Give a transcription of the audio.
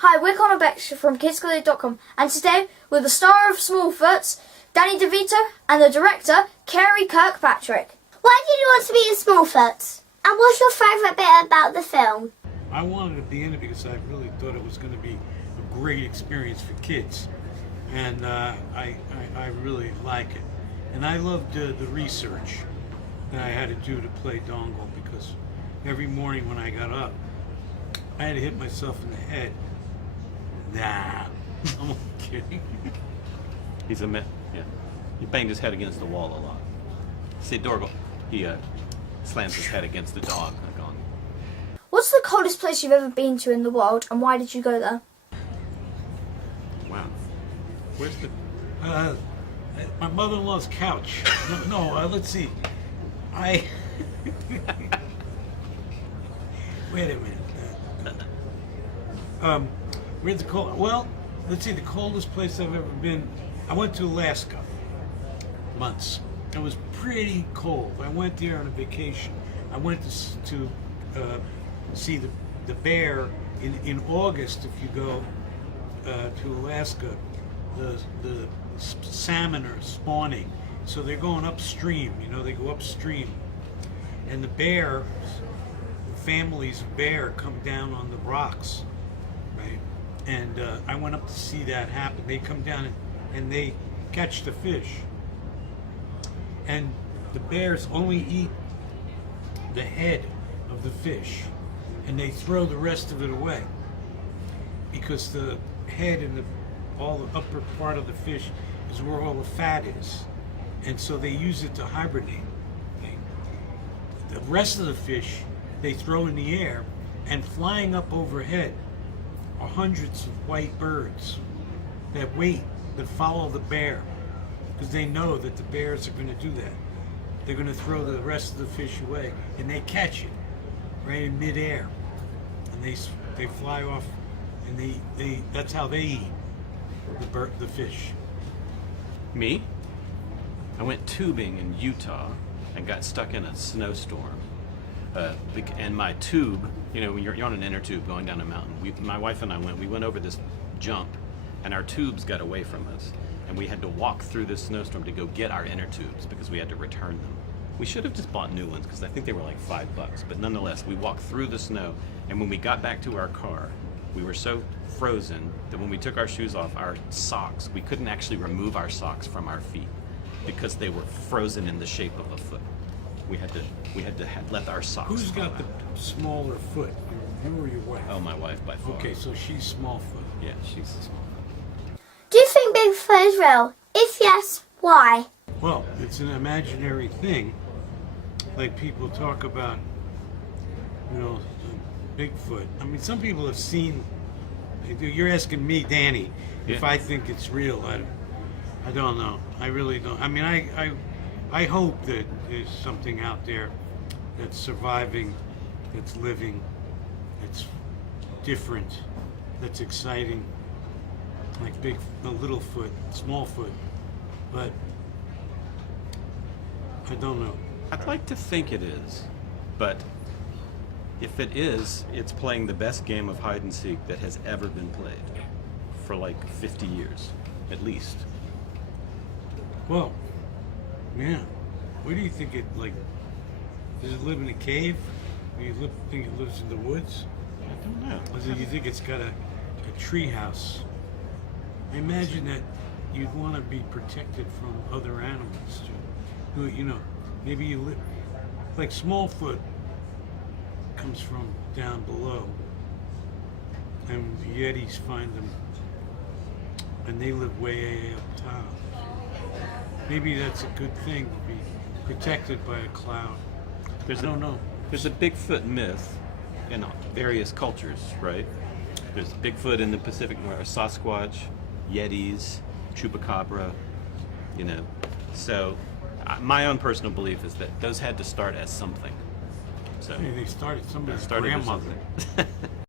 Hi, we're Connor Bex from KidsCollective.com, and today we're the star of Smallfoot, Danny DeVito, and the director, Karey Kirkpatrick. Why did you want to be in Smallfoot? And what's your favourite bit about the film? I wanted to be in it because I really thought it was going to be a great experience for kids, and I really like it. And I loved the research that I had to do to play Dongle, because every morning when I got up, I had to hit myself in the head. Nah, I'm only kidding. He's a myth. Yeah, he banged his head against the wall a lot. See, Dorgle, he slams his head against the dog. Like on. What's the coldest place you've ever been to in the world, and why did you go there? Wow. Where's the my mother-in-law's couch? No, let's see. Wait a minute. Where's the cold? Well, let's see. The coldest place I've ever been. I went to Alaska. Months. It was pretty cold. I went there on a vacation. I went to see the bear in August. If you go to Alaska, the salmon are spawning, so they're going upstream. You know, they go upstream, and the bear families of bear come down on the rocks, right? And I went up to see that happen. They come down and they catch the fish, and the bears only eat the head of the fish, and they throw the rest of it away because the head and all the upper part of the fish is where all the fat is, and so they use it to hibernate. Okay? The rest of the fish they throw in the air, and flying up overhead are hundreds of white birds that follow the bear, because they know that the bears are going to do that. They're going to throw the rest of the fish away, and they catch it right in midair, and they fly off, and that's how they eat the fish. Me? I went tubing in Utah and got stuck in a snowstorm. And my tube, you know, when you're on an inner tube going down a mountain, my wife and I went over this jump, and our tubes got away from us, and we had to walk through this snowstorm to go get our inner tubes because we had to return them. We should have just bought new ones because I think they were like $5, but nonetheless, we walked through the snow, and when we got back to our car, we were so frozen that when we took our shoes off, our socks, we couldn't actually remove our socks from our feet because they were frozen in the shape of a foot. We had to let our socks. Who's fall got out. the smaller foot? You or your wife? Oh, my wife by far. Okay, so she's Smallfoot. Yeah, she's the small. Do you think Bigfoot is real? If yes, why? Well, it's an imaginary thing, like people talk about, you know, Bigfoot. I mean, some people have seen. You're asking me, Danny, if I think it's real. I don't know. I really don't. I mean, I hope that there's something out there that's surviving, that's living, that's different, that's exciting, like Littlefoot, Smallfoot, but I don't know. I'd like to think it is, but if it is, it's playing the best game of hide and seek that has ever been played for like 50 years, at least. Well, yeah. Where do you think it, like, does it live in a cave? Do you think it lives in the woods? I don't know. Or do you think it's got a tree house? I imagine that you'd want to be protected from other animals too. Who, you know, maybe you live, like Smallfoot comes from down below, and the Yetis find them, and they live way up top. Maybe that's a good thing to be protected by a cloud. I don't know. There's a Bigfoot myth in various cultures, right? There's Bigfoot in the Pacific Northwest, Sasquatch, Yetis, Chupacabra, you know. So my own personal belief is that those had to start as something. So Hey, they started somebody's started as grandmother. something.